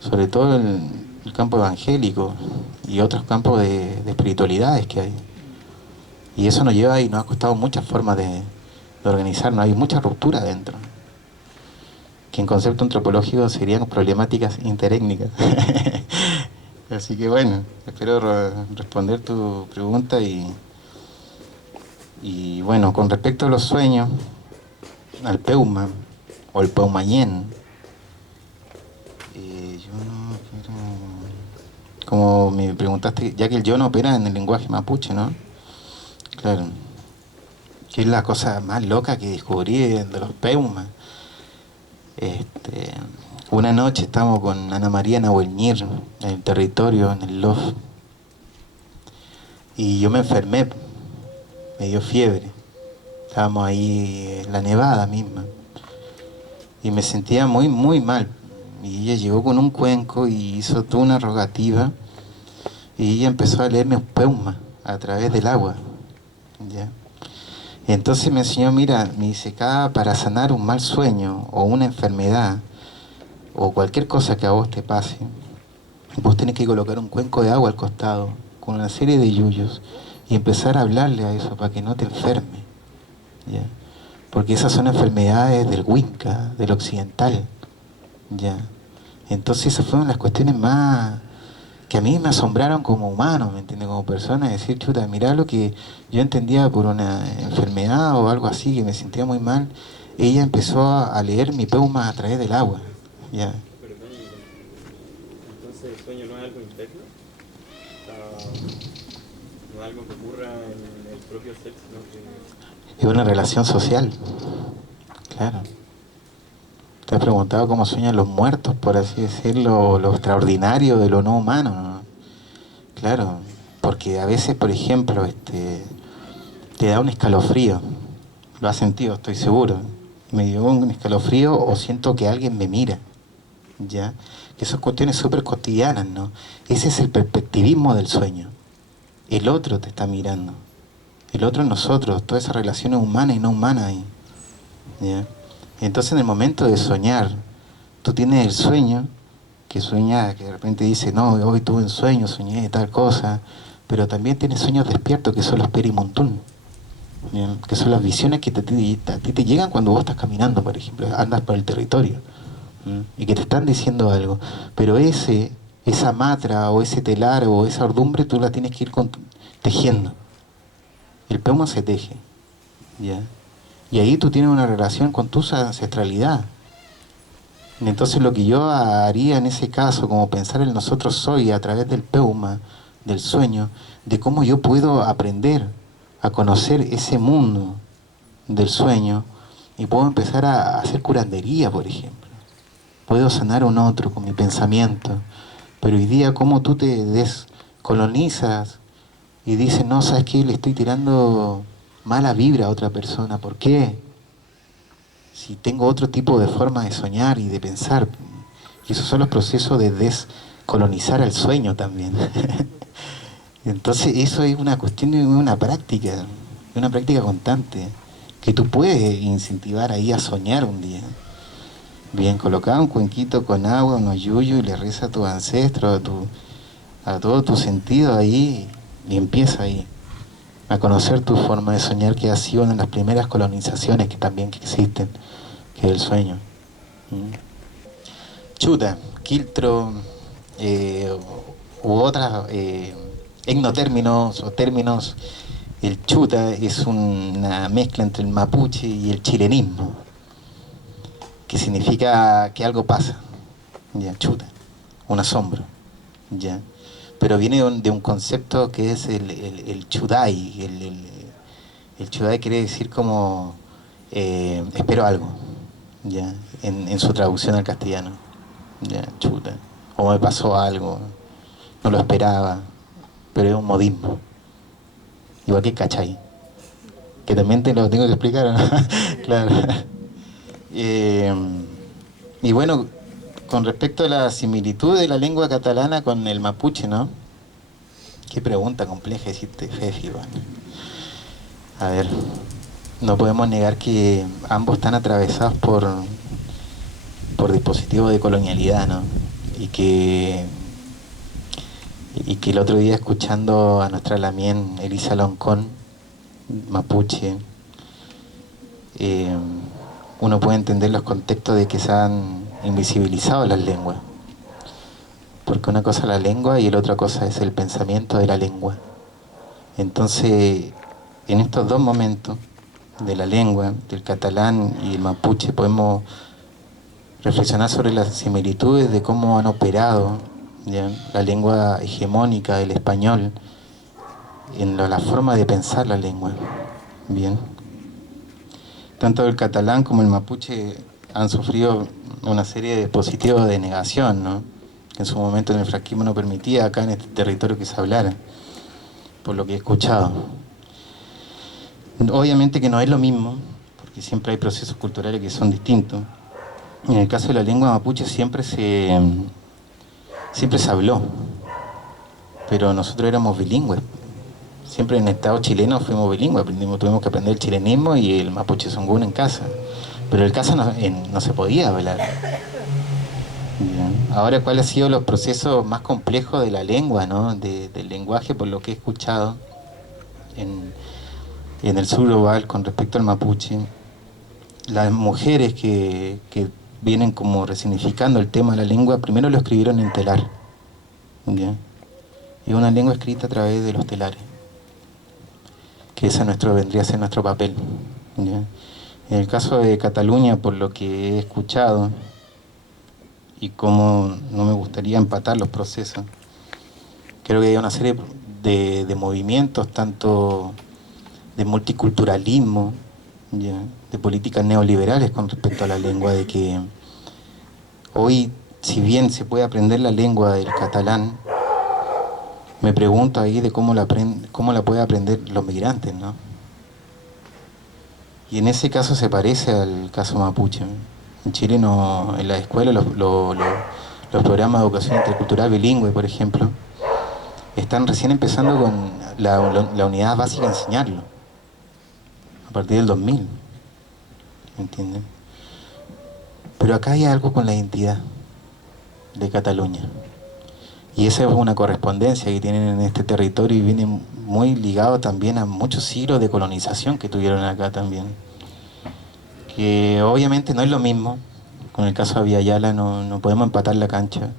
Sobre todo el campo evangélico y otros campos de espiritualidades que hay. Y eso nos lleva y nos ha costado muchas formas de organizarnos, hay mucha ruptura dentro, que en concepto antropológico serían problemáticas interétnicas. Así que bueno, espero responder tu pregunta y bueno, con respecto a los sueños, al Peuma o el Peumayén, yo no quiero... Como me preguntaste, ya que el yo no opera en el lenguaje mapuche, ¿no? Claro, que es la cosa más loca que descubrí de los Peumas. Una noche estábamos con Ana María Nahuelñir en el territorio, en el LOF, y yo me enfermé, me dio fiebre. Estábamos ahí en la nevada misma y me sentía muy, muy mal. Y ella llegó con un cuenco y hizo toda una rogativa y ella empezó a leerme un Peuma a través del agua. ¿Ya? Entonces me enseñó, mira, me dice, para sanar un mal sueño o una enfermedad o cualquier cosa que a vos te pase, vos tenés que colocar un cuenco de agua al costado con una serie de yuyos y empezar a hablarle a eso para que no te enferme, ¿ya? Porque esas son enfermedades del Winca, del occidental, ¿ya? Entonces esas fueron las cuestiones más que a mí me asombraron como humano, ¿me entiendes? Como persona, decir, chuta, mirá lo que yo entendía por una enfermedad o algo así, que me sentía muy mal. Ella empezó a leer mi Peuma a través del agua, ¿ya? Perdón, entonces el sueño no es algo interno, no es algo que ocurra en el propio ser, sino que... Es una relación social, claro. Te has preguntado cómo sueñan los muertos, por así decirlo, lo extraordinario de lo no humano, ¿no? Claro, porque a veces, por ejemplo, te da un escalofrío. Lo has sentido, estoy seguro. Me dio un escalofrío o siento que alguien me mira, ¿ya? Que son cuestiones súper cotidianas, ¿no? Ese es el perspectivismo del sueño. El otro te está mirando. El otro es nosotros, todas esas relaciones humanas y no humanas ahí, ¿ya? Entonces en el momento de soñar, tú tienes el sueño, que sueña, que de repente dice, no, hoy tuve un sueño, soñé de tal cosa, pero también tienes sueños despiertos, que son los perimuntún, ¿bien? Que son las visiones que a ti te llegan cuando vos estás caminando, por ejemplo, andas por el territorio, ¿bien? Y que te están diciendo algo, pero esa matra o ese telar o esa ordumbre tú la tienes que ir tejiendo. El peuma se teje, ¿ya? Y ahí tú tienes una relación con tu ancestralidad. Entonces lo que yo haría en ese caso, como pensar en nosotros soy a través del Peuma, del sueño, de cómo yo puedo aprender a conocer ese mundo del sueño y puedo empezar a hacer curandería, por ejemplo. Puedo sanar a un otro con mi pensamiento. Pero hoy día cómo tú te descolonizas y dices, no, ¿sabes qué? Le estoy tirando mala vibra a otra persona. ¿Por qué? Si tengo otro tipo de forma de soñar y de pensar. Y esos son los procesos de descolonizar el sueño también. Entonces eso es una cuestión de una práctica constante, que tú puedes incentivar ahí a soñar un día. Bien, colocaba un cuenquito con agua, unos yuyos y le reza a tus ancestros, a todo tu sentido ahí, y empieza ahí a conocer tu forma de soñar, que ha sido una de las primeras colonizaciones que existen, que es el sueño. Chuta, quiltro, u otras etnotérminos o términos. El chuta es una mezcla entre el mapuche y el chilenismo, que significa que algo pasa, ya, chuta, un asombro, ya. Pero viene de un concepto que es el chudai. El chudai quiere decir como espero algo, ya, en su traducción al castellano, ya, chuta, o me pasó algo, no lo esperaba, pero es un modismo, igual que cachai, que también te lo tengo que explicar, ¿no? Claro. Y bueno, con respecto a la similitud de la lengua catalana con el mapuche, ¿no? Qué pregunta compleja hiciste, Fefi, bueno. A ver, no podemos negar que ambos están atravesados por dispositivos de colonialidad, ¿no? Y que el otro día escuchando a nuestra Lamien, Elisa Loncón, mapuche, uno puede entender los contextos de que se han invisibilizado las lenguas. Porque una cosa es la lengua y la otra cosa es el pensamiento de la lengua. Entonces, en estos dos momentos de la lengua, del catalán y el mapuche, podemos reflexionar sobre las similitudes de cómo han operado, ¿ya?, la lengua hegemónica del español en la forma de pensar la lengua. Bien. Tanto el catalán como el mapuche han sufrido una serie de dispositivos de negación, ¿no?, que en su momento en el franquismo no permitía acá en este territorio que se hablara, por lo que he escuchado. Obviamente que no es lo mismo, porque siempre hay procesos culturales que son distintos. En el caso de la lengua mapuche siempre se habló, pero nosotros éramos bilingües. Siempre en el Estado chileno fuimos bilingües, tuvimos que aprender el chilenismo y el mapuche zongún en casa. Pero el casa no se podía hablar. Bien. Ahora, ¿cuáles han sido los procesos más complejos de la lengua, ¿no?, del lenguaje, por lo que he escuchado en el sur global con respecto al mapuche? Las mujeres que vienen como resignificando el tema de la lengua, primero lo escribieron en telar, ¿ya? Y una lengua escrita a través de los telares, que ese vendría a ser nuestro papel, ¿ya? En el caso de Cataluña, por lo que he escuchado, y como no me gustaría empatar los procesos, creo que hay una serie de movimientos, tanto de multiculturalismo, ¿ya?, de políticas neoliberales con respecto a la lengua, de que hoy, si bien se puede aprender la lengua del catalán, me pregunto ahí de cómo la pueden aprender los migrantes, ¿no? Y en ese caso se parece al caso mapuche. En Chile en la escuela los programas de educación intercultural bilingüe, por ejemplo, están recién empezando con la unidad básica de enseñarlo, a partir del 2000, ¿me entienden? Pero acá hay algo con la identidad de Cataluña, y esa es una correspondencia que tienen en este territorio, y viene muy ligado también a muchos siglos de colonización que tuvieron acá también, que obviamente no es lo mismo. Con el caso de Abya-Yala no podemos empatar la cancha,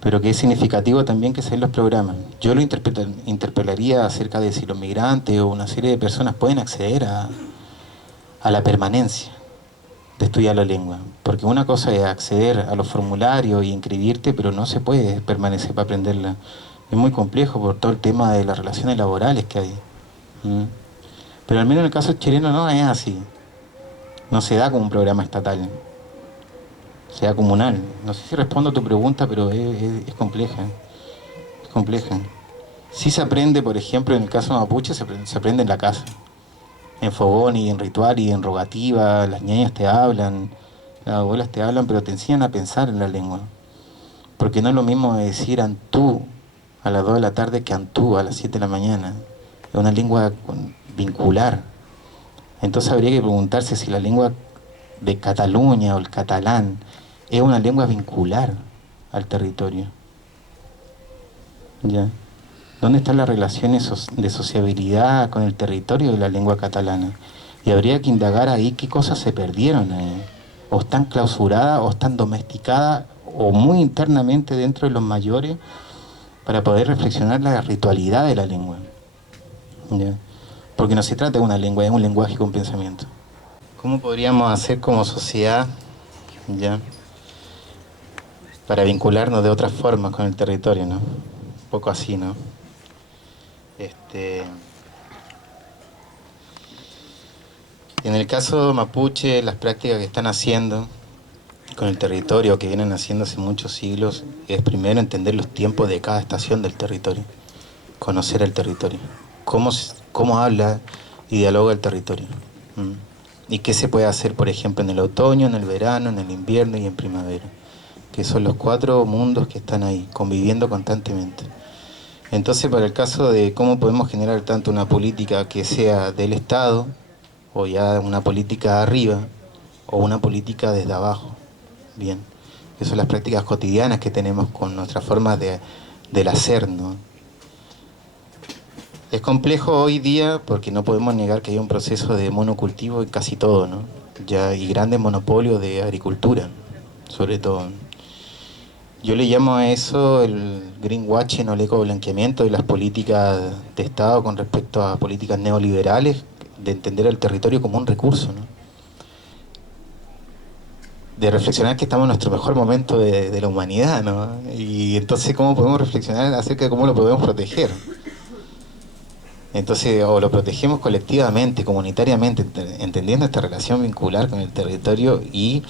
pero que es significativo también que sean los programas. Yo lo interpelaría acerca de si los migrantes o una serie de personas pueden acceder a la permanencia de estudiar la lengua, porque una cosa es acceder a los formularios y inscribirte, pero no se puede permanecer para aprenderla. Es muy complejo por todo el tema de las relaciones laborales que hay. Pero al menos en el caso chileno no es así. No se da como un programa estatal, se da comunal. No sé si respondo a tu pregunta, pero es compleja. Es compleja. Sí se aprende, por ejemplo, en el caso mapuche, se aprende en la casa, en fogón y en ritual y en rogativa. Las niñas te hablan, las abuelas te hablan, pero te enseñan a pensar en la lengua. Porque no es lo mismo decir antú a las 2 de la tarde que antú a las 7 de la mañana. Es una lengua vincular. Entonces habría que preguntarse si la lengua de Cataluña o el catalán es una lengua vincular al territorio, ¿ya? ¿Dónde están las relaciones de sociabilidad con el territorio de la lengua catalana? Y habría que indagar ahí qué cosas se perdieron, o están clausuradas, o están domesticadas, o muy internamente dentro de los mayores, para poder reflexionar la ritualidad de la lengua, ¿ya? Porque no se trata de una lengua, es un lenguaje con pensamiento. ¿Cómo podríamos hacer como sociedad, ya, para vincularnos de otras formas con el territorio, ¿no? Un poco así, ¿no? En el caso mapuche, las prácticas que están haciendo con el territorio, que vienen haciendo hace muchos siglos, es primero entender los tiempos de cada estación del territorio, conocer el territorio, cómo habla y dialoga el territorio. Y qué se puede hacer, por ejemplo, en el otoño, en el verano, en el invierno y en primavera, que son los 4 mundos que están ahí, conviviendo constantemente. Entonces, para el caso de cómo podemos generar tanto una política que sea del Estado, o ya una política arriba, o una política desde abajo, bien. Esas son las prácticas cotidianas que tenemos con nuestra forma del hacer, ¿no? Es complejo hoy día porque no podemos negar que hay un proceso de monocultivo en casi todo, ¿no? Ya, y grandes monopolios de agricultura, sobre todo. Yo le llamo a eso el greenwashing o el ecoblanqueamiento de las políticas de Estado con respecto a políticas neoliberales, de entender el territorio como un recurso, ¿no? De reflexionar que estamos en nuestro mejor momento de la humanidad, ¿no? Y entonces, ¿cómo podemos reflexionar acerca de cómo lo podemos proteger? Entonces, o lo protegemos colectivamente, comunitariamente, entendiendo esta relación vincular con el territorio y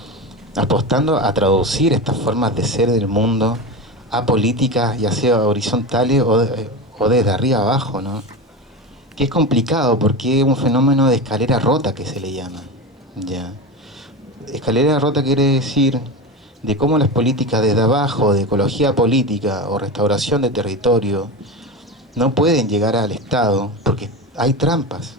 apostando a traducir estas formas de ser del mundo a políticas, ya sea horizontales o desde arriba abajo, ¿no? Que es complicado porque es un fenómeno de escalera rota que se le llama, ¿ya? Escalera rota quiere decir de cómo las políticas desde abajo, de ecología política o restauración de territorio, no pueden llegar al Estado porque hay trampas.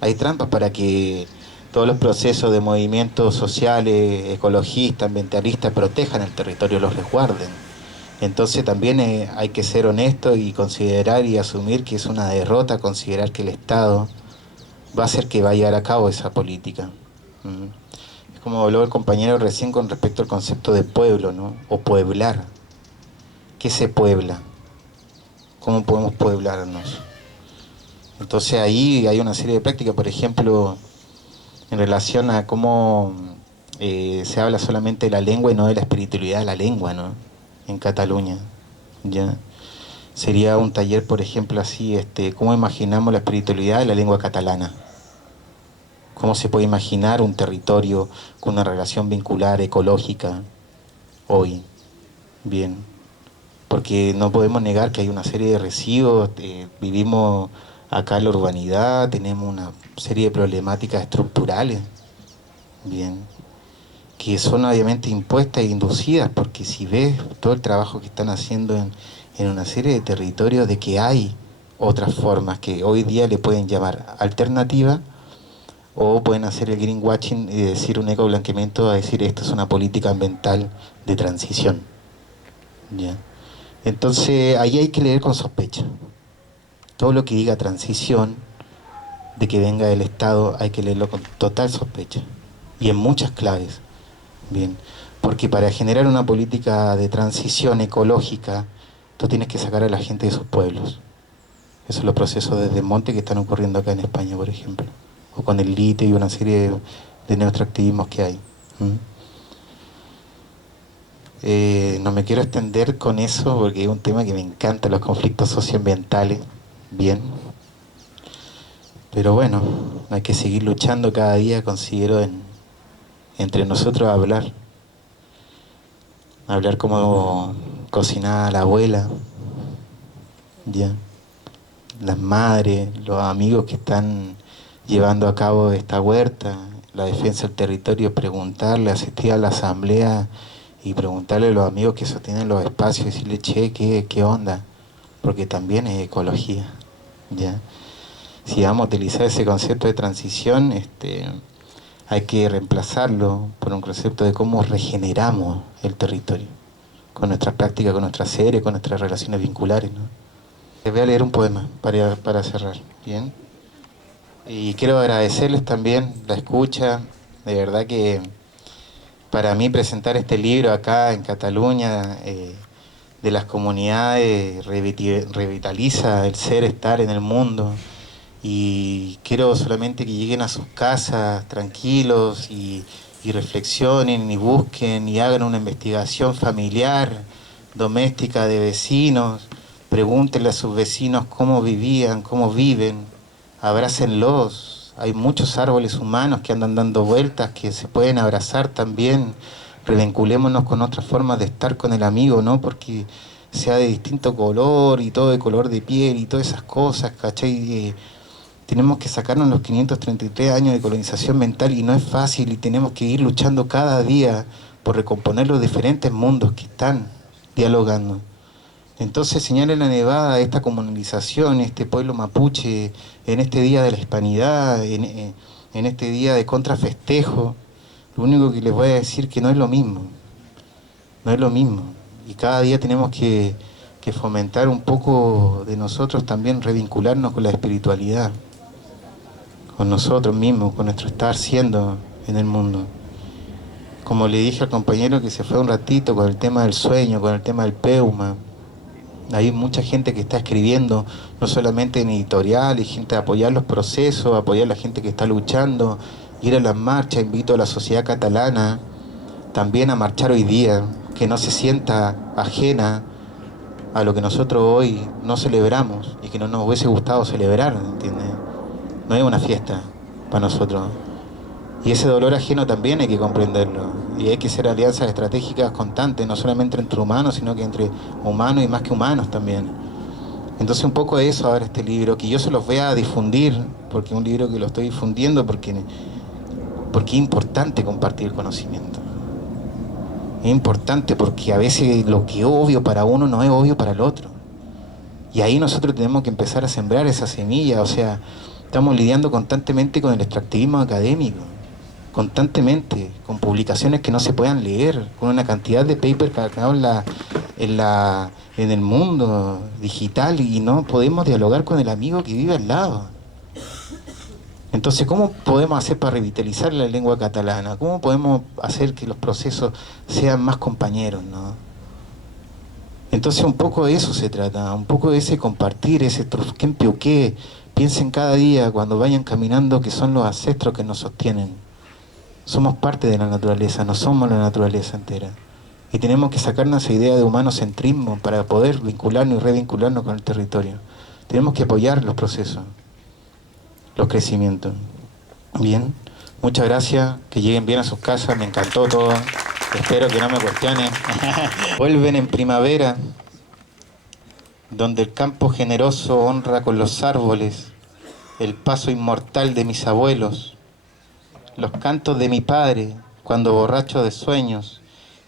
Hay trampas para que todos los procesos de movimientos sociales, ecologistas, ambientalistas protejan el territorio, los resguarden. Entonces también hay que ser honesto y considerar y asumir que es una derrota considerar que el Estado va a ser que va a llevar a cabo esa política. Es como habló el compañero recién con respecto al concepto de pueblo, ¿no? O pueblar. ¿Qué se puebla? ¿Cómo podemos pueblarnos? Entonces ahí hay una serie de prácticas, por ejemplo, en relación a cómo se habla solamente de la lengua y no de la espiritualidad de la lengua, ¿no? En Cataluña, ¿ya? Sería un taller, por ejemplo, así, cómo imaginamos la espiritualidad de la lengua catalana. ¿Cómo se puede imaginar un territorio con una relación vincular, ecológica, hoy? Bien. Porque no podemos negar que hay una serie de residuos, vivimos acá en la urbanidad, tenemos una serie de problemáticas estructurales, bien, que son obviamente impuestas e inducidas, porque si ves todo el trabajo que están haciendo en una serie de territorios, de que hay otras formas que hoy día le pueden llamar alternativas, o pueden hacer el greenwashing y decir un ecoblanqueamiento, a decir esto es una política ambiental de transición, ¿ya? Entonces ahí hay que leer con sospecha. Todo lo que diga transición, de que venga del Estado, hay que leerlo con total sospecha. Y en muchas claves. Bien. Porque para generar una política de transición ecológica, tú tienes que sacar a la gente de sus pueblos. Esos son los procesos de desmonte que están ocurriendo acá en España, por ejemplo. O con el litio y una serie de neoextractivismos que hay. No me quiero extender con eso porque es un tema que me encanta, los conflictos socioambientales, bien. Pero bueno, hay que seguir luchando cada día, considero, entre nosotros hablar como cocinaba la abuela, ya. Las madres, los amigos que están llevando a cabo esta huerta, la defensa del territorio, preguntarle, asistir a la asamblea y preguntarle a los amigos que sostienen los espacios, decirle, che, ¿qué onda? Porque también es ecología, ¿ya? Si vamos a utilizar ese concepto de transición, hay que reemplazarlo por un concepto de cómo regeneramos el territorio, con nuestras prácticas, con nuestras series, con nuestras relaciones vinculares, ¿no? Les voy a leer un poema para cerrar, ¿bien? Y quiero agradecerles también la escucha, de verdad que para mí presentar este libro acá en Cataluña, de las comunidades, revitaliza el ser, estar en el mundo, y quiero solamente que lleguen a sus casas tranquilos y reflexionen y busquen y hagan una investigación familiar, doméstica de vecinos, pregúntenle a sus vecinos cómo vivían, cómo viven, abrácenlos. Hay muchos árboles humanos que andan dando vueltas, que se pueden abrazar también. Revinculémonos con otras formas de estar con el amigo, no porque sea de distinto color y todo de color de piel y todas esas cosas, ¿cachai? Tenemos que sacarnos los 533 años de colonización mental y no es fácil y tenemos que ir luchando cada día por recomponer los diferentes mundos que están dialogando. Entonces, señala la Nevada, esta comunalización, este pueblo mapuche, en este día de la hispanidad, en este día de contrafestejo, lo único que les voy a decir que no es lo mismo, no es lo mismo. Y cada día tenemos que fomentar un poco de nosotros también, revincularnos con la espiritualidad, con nosotros mismos, con nuestro estar siendo en el mundo. Como le dije al compañero que se fue un ratito con el tema del sueño, con el tema del peuma, hay mucha gente que está escribiendo, no solamente en editoriales, gente a apoyar los procesos, apoyar a la gente que está luchando, ir a las marchas. Invito a la sociedad catalana también a marchar hoy día, que no se sienta ajena a lo que nosotros hoy no celebramos y que no nos hubiese gustado celebrar, ¿entiendes? No es una fiesta para nosotros. Y ese dolor ajeno también hay que comprenderlo. Y hay que hacer alianzas estratégicas constantes, no solamente entre humanos, sino que entre humanos y más que humanos también. Entonces un poco de eso ahora este libro, que yo se los voy a difundir, porque es un libro que lo estoy difundiendo porque es importante compartir el conocimiento. Es importante porque a veces lo que es obvio para uno no es obvio para el otro. Y ahí nosotros tenemos que empezar a sembrar esa semilla. O sea, estamos lidiando constantemente con el extractivismo académico. Constantemente, con publicaciones que no se puedan leer, con una cantidad de papers cargados en el mundo digital y no podemos dialogar con el amigo que vive al lado. Entonces, ¿cómo podemos hacer para revitalizar la lengua catalana? ¿Cómo podemos hacer que los procesos sean más compañeros, ¿no? Entonces, un poco de eso se trata, un poco de ese compartir, ese trusquempiuqué. Piensen cada día cuando vayan caminando que son los ancestros que nos sostienen. Somos parte de la naturaleza, no somos la naturaleza entera. Y tenemos que sacarnos esa idea de humanocentrismo para poder vincularnos y revincularnos con el territorio. Tenemos que apoyar los procesos, los crecimientos. Bien, muchas gracias, que lleguen bien a sus casas, me encantó todo. Espero que no me cuestionen. Vuelven en primavera, donde el campo generoso honra con los árboles el paso inmortal de mis abuelos, los cantos de mi padre, cuando borracho de sueños,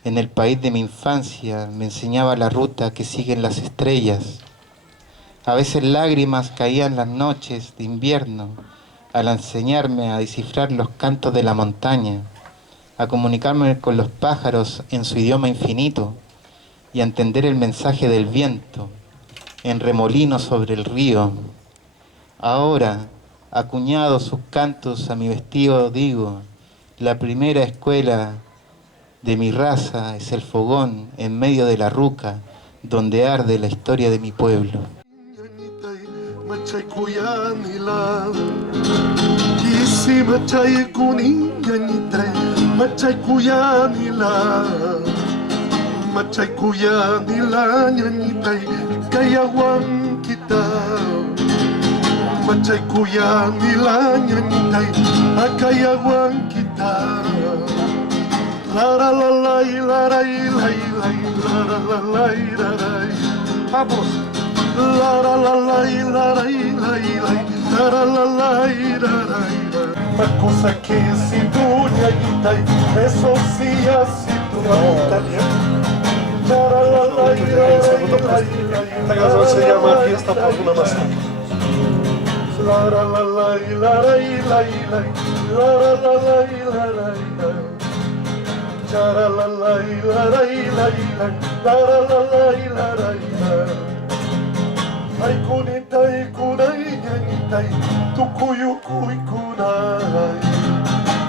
en el país de mi infancia me enseñaba la ruta que siguen las estrellas. A veces lágrimas caían las noches de invierno al enseñarme a descifrar los cantos de la montaña, a comunicarme con los pájaros en su idioma infinito y a entender el mensaje del viento en remolino sobre el río. Ahora, acuñados sus cantos a mi vestido, digo, la primera escuela de mi raza es el fogón en medio de la ruca, donde arde la historia de mi pueblo. Machay kuya nila nyanitay akayawan kita. Lara la lay laray lay lay lara la lay laray. Vamos. Lara la lay laray lay lay lara la lay laray. Uma cosa que si tu nyanitay eso sí así tu italiano. Lara la lay laray lay. Esta canción se llama Fiesta por una Masacre. La la la la la la la la la la la la la la la la la la la ay kunitay kunay nyanitay tukuyu kuy kunay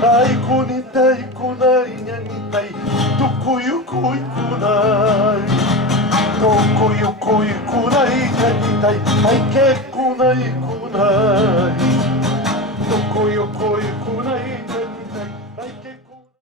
ay kunitay kunay nyanitay tukuyu kuy kunay tukuyu kuy kunay nyanitay tai, ai que kunai kunai.